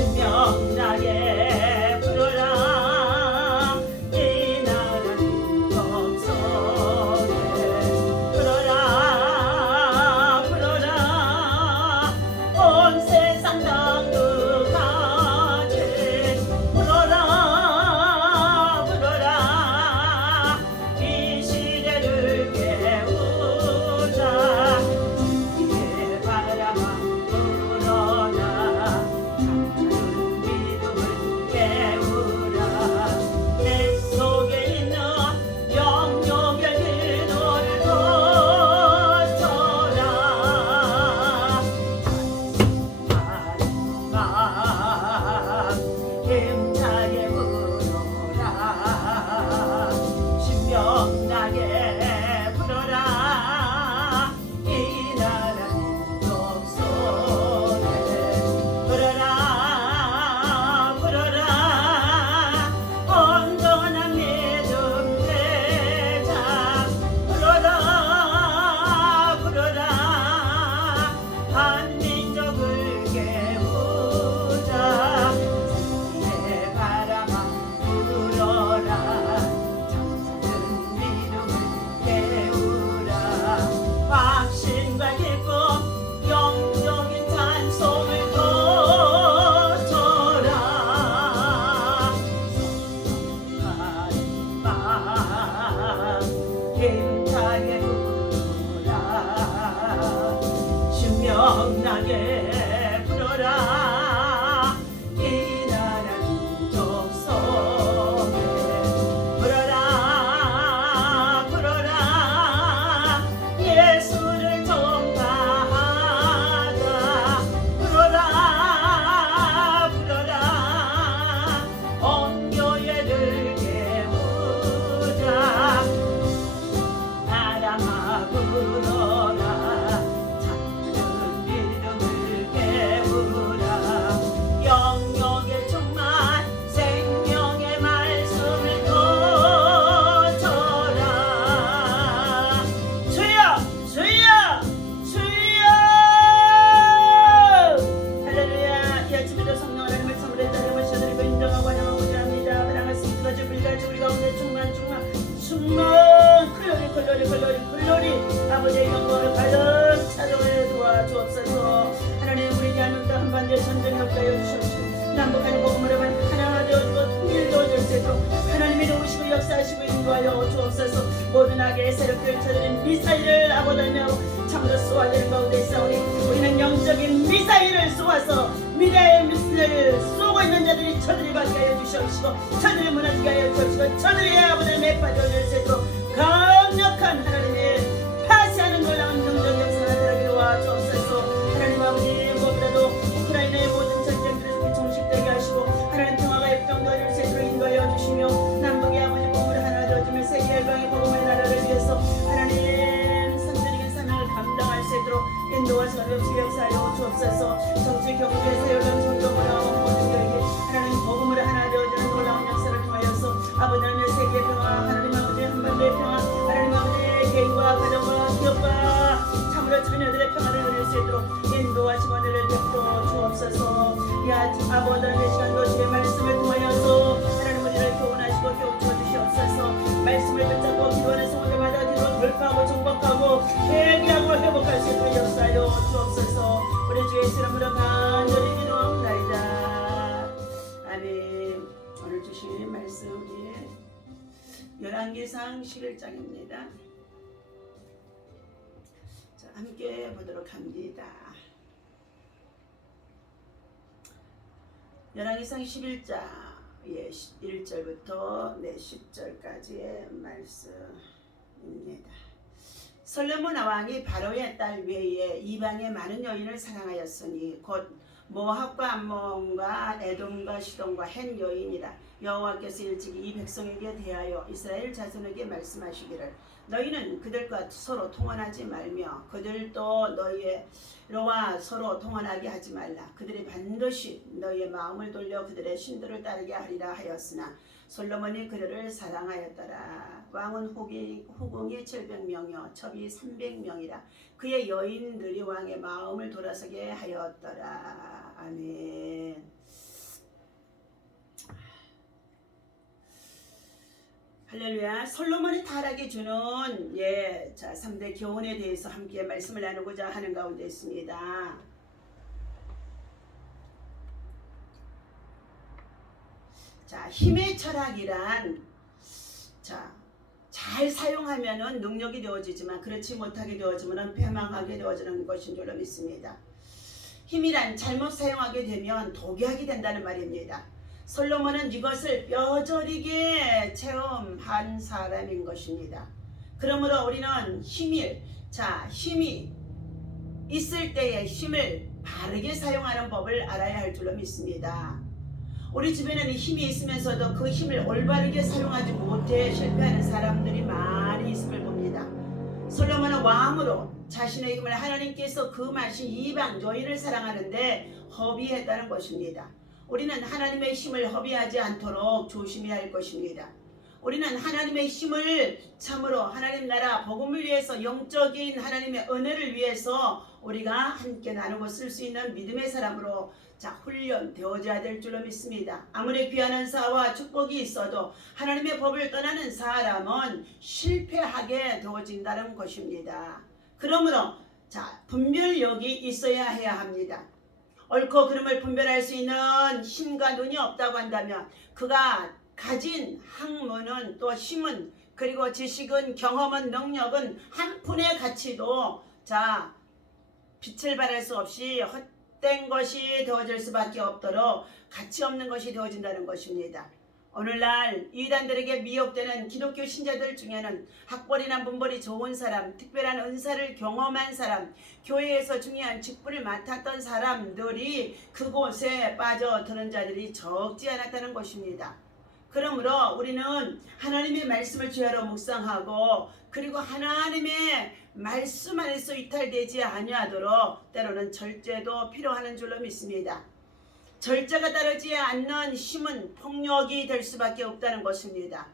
신명나게 부르라 이 나라 덕성에 부르라 부르라 온 세상 당국까지 부르라 부르라 이 시대를 깨우자 주의 바람아 불어라 믿음을 깨우라 내 속에 있는 영역의 길을 거쳐라 찬송하라 힘차게 불어라 신명나게 불어라 이 나라 덕성에 불어라 불어라 온전한 믿음 되자 불어라 불어라 한민족을 깨우자 생기의 바람아 불어라 잠자는 믿음을 깨우라 확신과 기쁨 영적인 찬송을 거쳐라 성령하는 마음 힘차게 부르라 신명나게 부르라 이 나라 덕성에 부르라 부르라 예수를 전파하자 부르라 부르라 온 교회를 깨우자 바람아 불어라 잠든 믿음을 깨우라 영역에 충만 생명의 말씀을 거쳐라 주여 주여 주여 할렐루야 이 아침에도 성령 하나님을 참으로 따르며 시어드리고 인정하고 환영하고자 합니다 사랑하십니다 주빌가주 우리 가운데 충만 글로리 아버지의 영광을 가득 찬양해 도와주옵소서 하나님 우리 대한민국 한반도의 전쟁이 없게 하여 주시옵시고 남북한의 복음으로 하나 되어주고 통일되어질 수 있도록 하나님이 도우시고 역사하시고 인도하여 주옵소서 모든 악의 세력들 쳐들인 미사일을 아버지며 참으로 쏘아내는 가운데 있사오니 우리는 영적인 미사일을 쏘아서 미래의 미사일을 쏘고 있는 자들이 저들이 받게 하여 주시옵시고 저들이 무너지게 하여 주옵시고 저들이 아버지의 매빠져질 수 있도록 강력한 하나님의 파시하는 놀라운 능력 역사가 되기를 도와주옵소서 하나님 아버지 무엇보다도 우크라이나의 모든 전쟁들에서 종식되게 하시고 하나님 평화가 역정되어질 수 있도록 인도하여 주시며 남북의 아버지 복음을 하나 되어주며 세계 열방의 복음의 나라를 위해서 하나님 선전적인 사명을 감당할 수 있도록 인도와 전없이 역사하여 주옵소서 정치 경제 세월간 존경으로 모든 교회에 하나님 복음을 하나 되어주는 놀라운 역사를 통하여서 아버지 하나님의 세계의 평화 하나님 아버지의 한반도의 평화 하나님 아버지의 개인과 가정과 기업과 참으로 자녀들의 평화를 누릴 수 있도록 인도와 지원을 베풀어 주옵소서 야 아버지 하나님의 시간도 주의 말씀을 통하여서 하나님 우리를 교훈하시고 교훈쳐 주시옵소서 말씀을 붙잡고 기도하는 성도들마다 기도 돌파하고 정복하고 회개하고 회복할 수 있도록 역사하여 주옵소서 우리 주 예수 이름으로 간절히 기도합나이다 아멘 오늘 주신 말씀 열왕기상 11장입니다. 자, 함께 보도록 합니다. 열왕기상 11장 1절부터 10절까지의 말씀입니다. 솔로몬 왕이 바로의 딸 외에 이방의 많은 여인을 사랑하였으니 곧 모압과 암몬과 에돔과 시돈과 헨 여인이라. 여호와께서 일찍이 이 백성에게 대하여 이스라엘 자손에게 말씀하시기를 너희는 그들과 서로 통혼하지 말며 그들도 너희와 서로 통혼하게 하지 말라. 그들이 반드시 너희의 마음을 돌려 그들의 신들을 따르게 하리라 하였으나 솔로몬이 그들을 사랑하였더라. 왕은 후궁이 700명이요 첩이 300명이라. 그의 여인들이 왕의 마음을 돌아서게 하였더라. 아멘. 할렐루야. 솔로몬의 타락이 주는 자 3대 교훈에 대해서 함께 말씀을 나누고자 하는 가운데 있습니다. 자, 힘의 철학이란 잘 사용하면은 능력이 되어지지만 그렇지 못하게 되어지면 패망하게 되어지는 것인 줄로 믿습니다. 힘이란 잘못 사용하게 되면 독약이 된다는 말입니다. 솔로몬은 이것을 뼈저리게 체험한 사람인 것입니다. 그러므로 우리는 힘이 있을 때의 힘을 바르게 사용하는 법을 알아야 할 줄로 믿습니다. 우리 주변에는 힘이 있으면서도 그 힘을 올바르게 사용하지 못해 실패하는 사람들이 많이 있음을 봅니다. 솔로몬은 왕으로 자신의 힘을 하나님께서 금하신 이방 여인을 사랑하는데 허비했다는 것입니다. 우리는 하나님의 힘을 허비하지 않도록 조심해야 할 것입니다. 우리는 하나님의 힘을 참으로 하나님 나라 복음을 위해서 영적인 하나님의 은혜를 위해서 우리가 함께 나누고 쓸 수 있는 믿음의 사람으로 훈련되어져야 될 줄로 믿습니다. 아무리 귀한 은사와 축복이 있어도 하나님의 법을 떠나는 사람은 실패하게 되어진다는 것입니다. 그러므로 분별력이 있어야 해야 합니다. 옳고 그름을 분별할 수 있는 힘과 눈이 없다고 한다면 그가 가진 학문은 또 힘은 그리고 지식은 경험은 능력은 한 푼의 가치도 빛을 발할 수 없이 헛된 것이 되어질 수밖에 없도록 가치 없는 것이 되어진다는 것입니다. 오늘날 이단들에게 미혹되는 기독교 신자들 중에는 학벌이나 문벌이 좋은 사람, 특별한 은사를 경험한 사람, 교회에서 중요한 직분을 맡았던 사람들이 그곳에 빠져드는 자들이 적지 않았다는 것입니다. 그러므로 우리는 하나님의 말씀을 주야로 묵상하고 그리고 하나님의 말씀 안에서 이탈되지 아니하도록 때로는 절제도 필요하는 줄로 믿습니다. 절제가 따르지 않는 힘은 폭력이 될 수밖에 없다는 것입니다.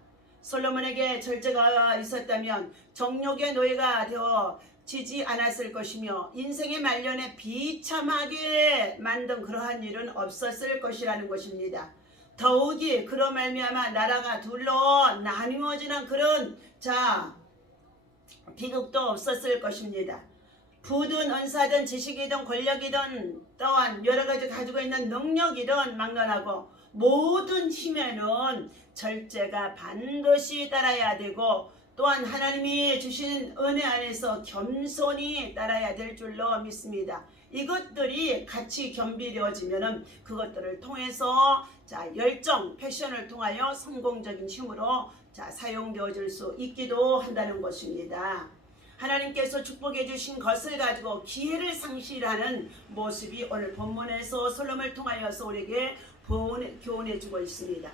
솔로몬에게 절제가 있었다면 정욕의 노예가 되어지지 않았을 것이며 인생의 말년에 비참하게 만든 그러한 일은 없었을 것이라는 것입니다. 더욱이 그로 말미암아 나라가 둘로 나뉘어지는 그런 비극도 없었을 것입니다. 부든 은사든 지식이든 권력이든 또한 여러가지 가지고 있는 능력이든 막론하고 모든 힘에는 절제가 반드시 따라야 되고 또한 하나님이 주신 은혜 안에서 겸손히 따라야 될 줄로 믿습니다. 이것들이 같이 겸비되어지면 그것들을 통해서 열정, 패션을 통하여 성공적인 힘으로 사용되어질 수 있기도 한다는 것입니다. 하나님께서 축복해 주신 것을 가지고 기회를 상실하는 모습이 오늘 본문에서 솔로몬을 통하여서 우리에게 교훈해 주고 있습니다.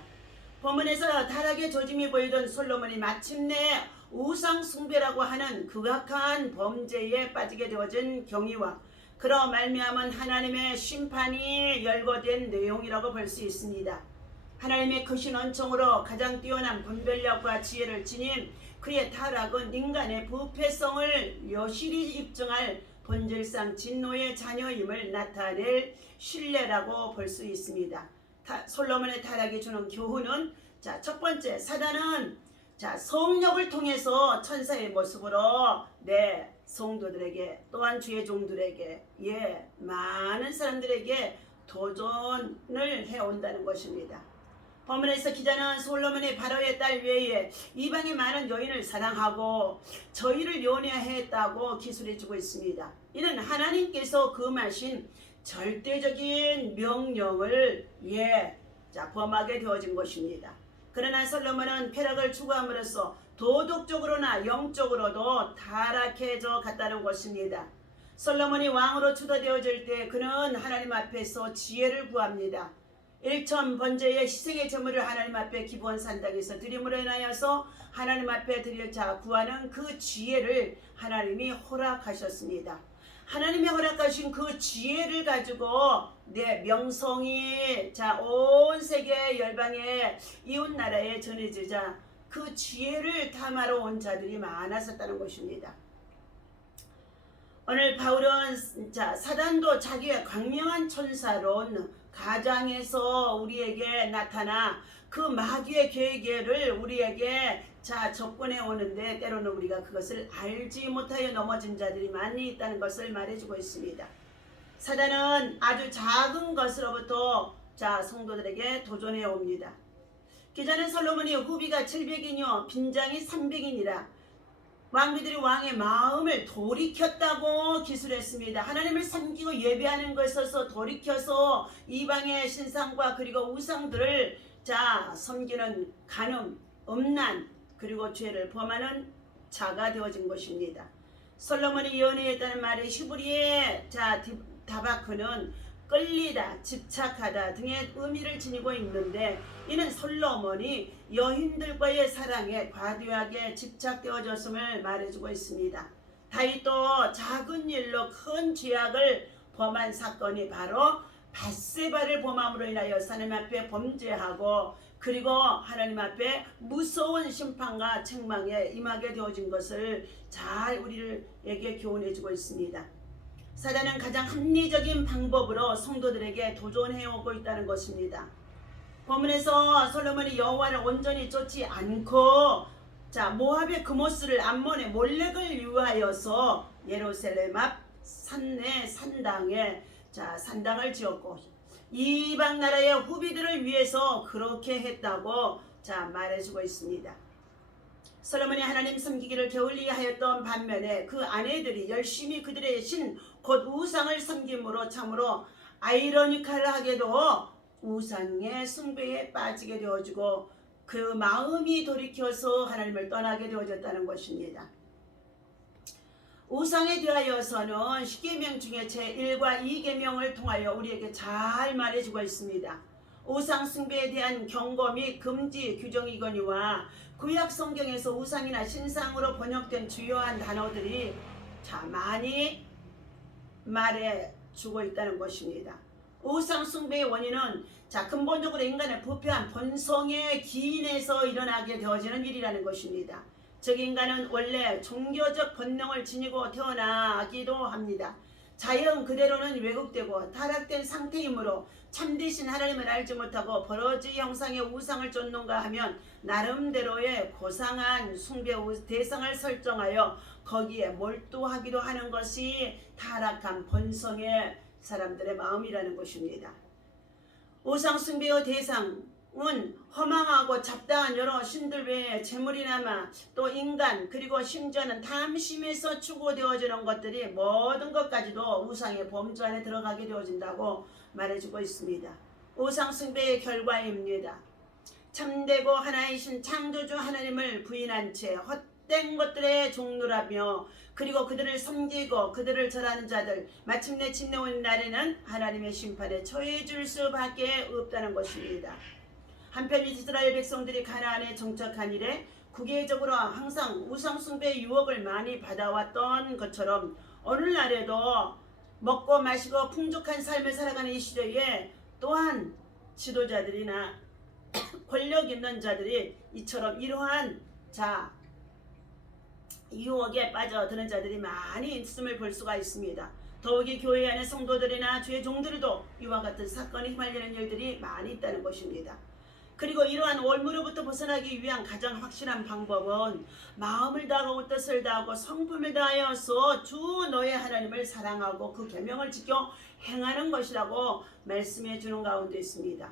본문에서 타락의 조짐이 보이던 솔로몬이 마침내 우상 숭배라고 하는 극악한 범죄에 빠지게 되어진 경위와 그러 말미암은 하나님의 심판이 열거된 내용이라고 볼 수 있습니다. 하나님의 크신 은총으로 가장 뛰어난 분별력과 지혜를 지닌 그의 타락은 인간의 부패성을 여실히 입증할 본질상 진노의 자녀임을 나타낼 신뢰라고 볼 수 있습니다. 솔로몬의 타락이 주는 교훈은 첫 번째, 사단은 성령을 통해서 천사의 모습으로 성도들에게 또한 주의 종들에게 많은 사람들에게 도전을 해온다는 것입니다. 본문에서 기자는 솔로몬의 바로의 딸 외에 이방의 많은 여인을 사랑하고 저희를 연애했다고 기술해주고 있습니다. 이는 하나님께서 금하신 절대적인 명령을 범하게 되어진 것입니다. 그러나 솔로몬은 쾌락을 추구함으로써 도덕적으로나 영적으로도 타락해져 갔다는 것입니다. 솔로몬이 왕으로 추도되어질 때 그는 하나님 앞에서 지혜를 구합니다. 일천 번제의 희생의 제물을 하나님 앞에 기부한 산당에서 드림으로 인하여서 하나님 앞에 드려 구하는 그 지혜를 하나님이 허락하셨습니다. 하나님이 허락하신 그 지혜를 가지고 내 명성이 온 세계 열방의 이웃 나라에 전해지자 그 지혜를 탐하러 온 자들이 많았었다는 것입니다. 오늘 바울은 사단도 자기의 광명한 천사론 가장에서 우리에게 나타나 그 마귀의 계획을 우리에게 자 접근해 오는데 때로는 우리가 그것을 알지 못하여 넘어진 자들이 많이 있다는 것을 말해주고 있습니다. 사단은 아주 작은 것으로부터 자 성도들에게 도전해 옵니다. 기자는 솔로몬이 후비가 700이뇨 빈장이 300이니라 왕비들이 왕의 마음을 돌이켰다고 기술했습니다. 하나님을 섬기고 예배하는 것에서 돌이켜서 이방의 신상과 그리고 우상들을 자 섬기는 간음, 음란 그리고 죄를 범하는 자가 되어진 것입니다. 솔로몬이 연애했다는 말의 히브리의 자 다바크는 끌리다, 집착하다 등의 의미를 지니고 있는데 이는 솔로몬이 여인들과의 사랑에 과도하게 집착되어졌음을 말해주고 있습니다. 다윗도 작은 일로 큰 죄악을 범한 사건이 바로 밧세바를 범함으로 인하여 하나님 앞에 범죄하고 그리고 하나님 앞에 무서운 심판과 책망에 임하게 되어진 것을 잘 우리에게 교훈해주고 있습니다. 사단은 가장 합리적인 방법으로 성도들에게 도전해오고 있다는 것입니다. 본문에서 솔로몬이 여호와를 온전히 쫓지 않고 자 모압의 그모스를 암몬의 몰렉을 위하여서 예루살렘 앞 산내 산당에 자 산당을 지었고 이방 나라의 후비들을 위해서 그렇게 했다고 자 말해주고 있습니다. 솔로몬이 하나님 섬기기를 게을리하였던 반면에 그 아내들이 열심히 그들의 신 곧 우상을 섬김으로 참으로 아이러니컬하게도 우상의 숭배에 빠지게 되어지고 그 마음이 돌이켜서 하나님을 떠나게 되어졌다는 것입니다. 우상에 대하여서는 10계명 중에 제1과 2계명을 통하여 우리에게 잘 말해주고 있습니다. 우상 숭배에 대한 경고 및 금지 규정이거니와 구약 성경에서 우상이나 신상으로 번역된 주요한 단어들이 참 많이 말해주고 있다는 것입니다. 우상 숭배의 원인은 자 근본적으로 인간의 부패한 본성의 기인에서 일어나게 되어지는 일이라는 것입니다. 즉 인간은 원래 종교적 본능을 지니고 태어나기도 합니다. 자연 그대로는 왜곡되고 타락된 상태이므로 참되신 하나님을 알지 못하고 버러지 형상의 우상을 쫓는가 하면 나름대로의 고상한 숭배 대상을 설정하여 거기에 몰두하기도 하는 것이 타락한 본성의 사람들의 마음이라는 것입니다. 우상 숭배의 대상은 허망하고 잡다한 여러 신들 외에 재물이나마 또 인간 그리고 심지어는 탐심에서 추구되어지는 것들이 모든 것까지도 우상의 범주 안에 들어가게 되어진다고 말해주고 있습니다. 우상 숭배의 결과입니다. 참되고 하나이신 창조주 하나님을 부인한 채 헛된 것들의 종류라며 그리고 그들을 섬기고 그들을 절하는 자들 마침내 지내온 날에는 하나님의 심판에 처해줄 수밖에 없다는 것입니다. 한편 이스라엘 백성들이 가나안에 정착한 이래 국외적으로 항상 우상 숭배의 유혹을 많이 받아왔던 것처럼 오늘날에도 먹고 마시고 풍족한 삶을 살아가는 이 시대에 또한 지도자들이나 권력 있는 자들이 이처럼 이러한 유혹에 빠져드는 자들이 많이 있음을 볼 수가 있습니다. 더욱이 교회 안의 성도들이나 주의 종들도 이와 같은 사건에 휘말리는 일들이 많이 있다는 것입니다. 그리고 이러한 올무로부터 벗어나기 위한 가장 확실한 방법은 마음을 다하고 뜻을 다하고 성품을 다하여서 주 너의 하나님을 사랑하고 그 계명을 지켜 행하는 것이라고 말씀해 주는 가운데 있습니다.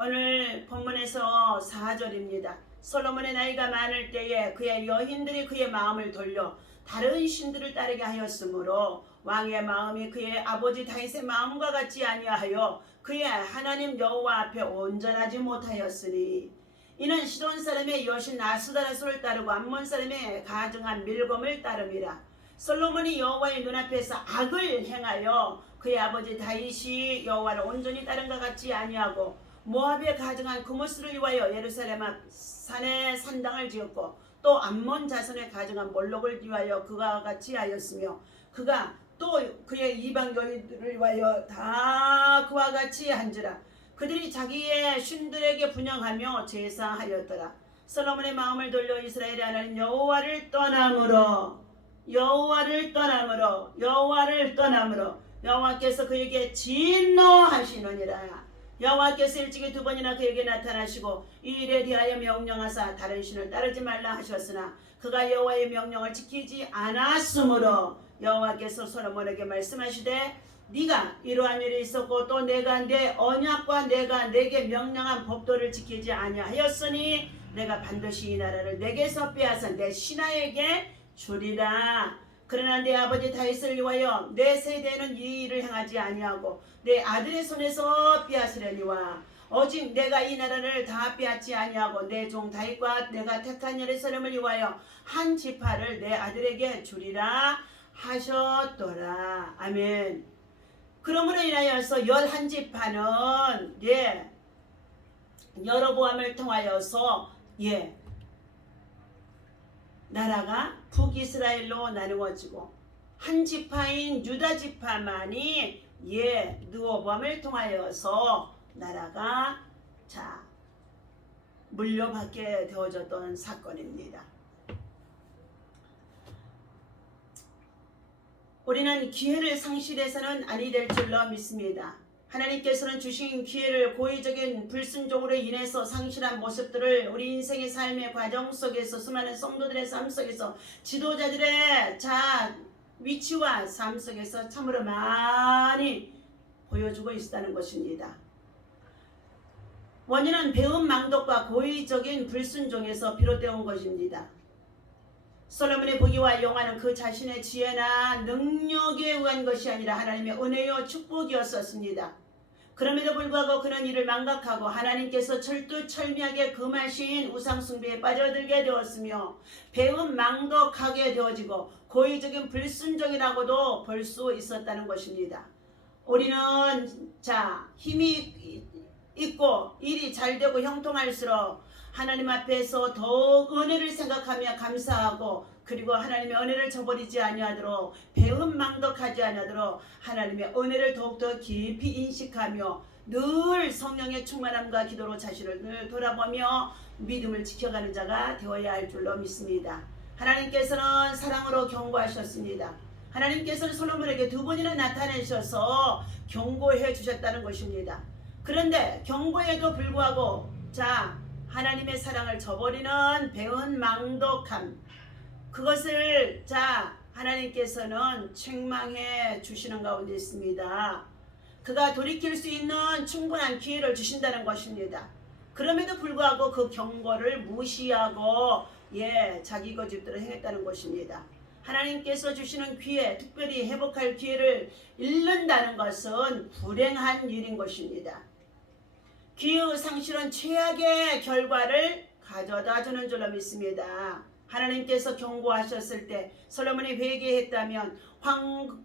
오늘 본문에서 4절입니다. 솔로몬의 나이가 많을 때에 그의 여인들이 그의 마음을 돌려 다른 신들을 따르게 하였으므로 왕의 마음이 그의 아버지 다윗의 마음과 같지 아니하여 그의 하나님 여호와 앞에 온전하지 못하였으니 이는 시돈 사람의 여신 아스다라스를 따르고 암몬 사람의 가증한 밀검을 따름이라. 솔로몬이 여호와의 눈앞에서 악을 행하여 그의 아버지 다윗이 여호와를 온전히 따른 것 같지 아니하고 모압에 가증한 그모스를 위하여 예루살렘 앞 산에 산당을 지었고 또 암몬 자손에 가증한 몰록을 위하여 그와 같이 하였으며 그가 또 그의 이방 여인들을 위하여 다 그와 같이 한지라. 그들이 자기의 신들에게 분향하며 제사하였더라. 솔로몬의 마음을 돌려 이스라엘의 하나님 여호와를 떠남으로 여호와께서 그에게 진노하시느니라. 여호와께서 일찍이 두 번이나 그에게 나타나시고 이 일에 대하여 명령하사 다른 신을 따르지 말라 하셨으나 그가 여호와의 명령을 지키지 않았으므로 여호와께서 솔로몬에게 말씀하시되 네가 이러한 일이 있었고 또 내가 내 언약과 내가 내게 명령한 법도를 지키지 아니하였으니 내가 반드시 이 나라를 내게서 빼앗아 내 신하에게 주리라. 그러나 내 아버지 다윗을 위하여 내 세대는 이 일을 행하지 아니하고 내 아들의 손에서 빼앗으려니와 오직 내가 이 나라를 다 빼앗지 아니하고 내 종 다윗과 내가 택한 예루살렘을 위하여 한 지파를 내 아들에게 주리라 하셨더라. 아멘. 그러므로 인하여서 11지파는 여로보암을 통하여서 나라가 북이스라엘로 나누어지고 한 지파인 유다 지파만이 르호보암을 통하여서 나라가 물려받게 되어졌던 사건입니다. 우리는 기회를 상실해서는 아니 될 줄로 믿습니다. 하나님께서는 주신 기회를 고의적인 불순종으로 인해서 상실한 모습들을 우리 인생의 삶의 과정 속에서 수많은 성도들의 삶 속에서 지도자들의 위치와 삶 속에서 참으로 많이 보여주고 있다는 것입니다. 원인은 배움 망독과 고의적인 불순종에서 비롯되어 온 것입니다. 솔로몬의 부귀와 영화는 그 자신의 지혜나 능력에 의한 것이 아니라 하나님의 은혜요 축복이었었습니다. 그럼에도 불구하고 그런 일을 망각하고 하나님께서 철두철미하게 금하신 우상숭배에 빠져들게 되었으며 배움 망독하게 되어지고 고의적인 불순종이라고도 볼 수 있었다는 것입니다. 우리는 힘이 있고 일이 잘 되고 형통할수록 하나님 앞에서 더욱 은혜를 생각하며 감사하고 그리고 하나님의 은혜를 저버리지 아니하도록 배은망덕하지 아니하도록 하나님의 은혜를 더욱더 깊이 인식하며 늘 성령의 충만함과 기도로 자신을 늘 돌아보며 믿음을 지켜가는 자가 되어야 할 줄로 믿습니다. 하나님께서는 사랑으로 경고하셨습니다. 하나님께서는 솔로몬에게 두 번이나 나타내셔서 경고해 주셨다는 것입니다. 그런데 경고에도 불구하고 하나님의 사랑을 저버리는 배은망덕함, 그것을 하나님께서는 책망해 주시는 가운데 있습니다. 그가 돌이킬 수 있는 충분한 기회를 주신다는 것입니다. 그럼에도 불구하고 그 경고를 무시하고 자기 고집대로 행했다는 것입니다. 하나님께서 주시는 기회, 특별히 회복할 기회를 잃는다는 것은 불행한 일인 것입니다. 기회의 상실은 최악의 결과를 가져다 주는 줄로 믿습니다. 하나님께서 경고하셨을 때 솔로몬이 회개했다면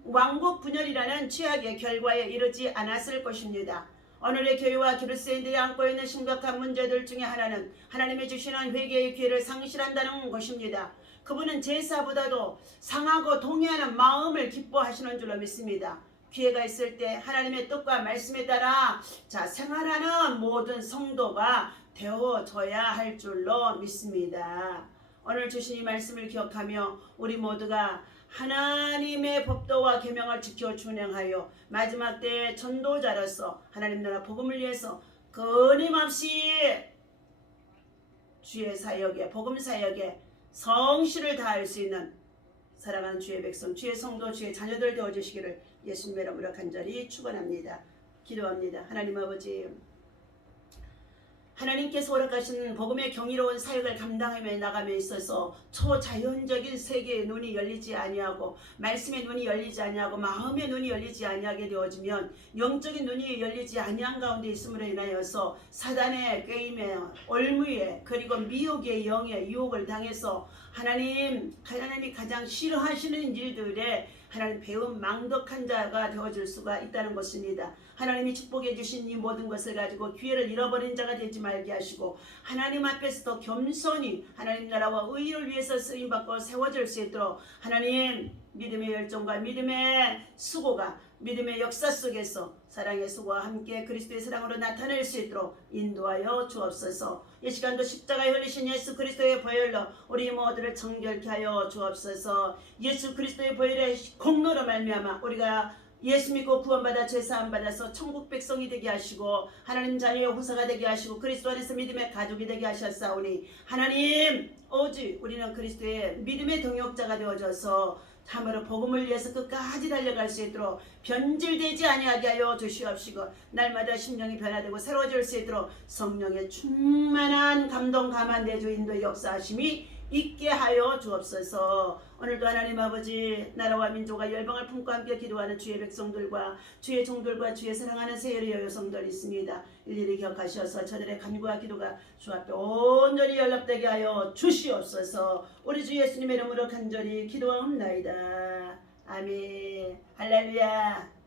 왕국 분열이라는 최악의 결과에 이르지 않았을 것입니다. 오늘의 교회와 기독교인들이 안고 있는 심각한 문제들 중에 하나는 하나님이 주시는 회개의 기회를 상실한다는 것입니다. 그분은 제사보다도 상하고 동의하는 마음을 기뻐하시는 줄로 믿습니다. 기회가 있을 때 하나님의 뜻과 말씀에 따라 생활하는 모든 성도가 되어져야 할 줄로 믿습니다. 오늘 주신 이 말씀을 기억하며 우리 모두가 하나님의 법도와 계명을 지켜 준행하여 마지막 때의 전도자로서 하나님 나라 복음을 위해서 끊임없이 주의 사역에 복음 사역에 성실을 다할 수 있는 사랑하는 주의 백성, 주의 성도, 주의 자녀들 되어주시기를 예수님의 이름으로 간절히 축원합니다. 기도합니다. 하나님 아버지, 하나님께서 허락하신 복음의 경이로운 사역을 감당하며 나감에 있어서 초자연적인 세계의 눈이 열리지 아니하고 말씀의 눈이 열리지 아니하고 마음의 눈이 열리지 아니하게 되어지면 영적인 눈이 열리지 아니한 가운데 있음으로 인하여서 사단의 꾀임에 올무에 그리고 미혹의 영에 유혹을 당해서 하나님이 가장 싫어하시는 일들에 하나님 배운 망덕한 자가 되어줄 수가 있다는 것입니다. 하나님이 축복해 주신 이 모든 것을 가지고 기회를 잃어버린 자가 되지 말게 하시고 하나님 앞에서 더 겸손히 하나님 나라와 의를 위해서 쓰임받고 세워질 수 있도록 하나님 믿음의 열정과 믿음의 수고가 믿음의 역사 속에서 사랑의 수고와 함께 그리스도의 사랑으로 나타낼 수 있도록 인도하여 주옵소서. 이 시간도 십자가에 흘리신 예수 그리스도의 보혈로 우리 모두를 정결케 하여 주옵소서. 예수 그리스도의 보혈의 공로로 말미암아 우리가 예수 믿고 구원받아 죄사함 받아서 천국 백성이 되게 하시고 하나님 자녀의 호사가 되게 하시고 그리스도 안에서 믿음의 가족이 되게 하셨사오니 하나님 오직 우리는 그리스도의 믿음의 동역자가 되어져서 참으로 복음을 위해서 끝까지 달려갈 수 있도록 변질되지 아니하게 하여 주시옵시고 날마다 심령이 변화되고 새로워질 수 있도록 성령의 충만한 감동 감화 내주 인도의 역사하심이 있게 하여 주옵소서. 오늘도 하나님 아버지 나라와 민족과 열방을 품고 함께 기도하는 주의 백성들과 주의 종들과 주의 사랑하는 세열의 여성들 있습니다. 일일이 기억하셔서 저들의 간구와 기도가 주 앞에 온전히 연락되게 하여 주시옵소서. 우리 주 예수님의 이름으로 간절히 기도하옵나이다. 아멘. 할렐루야.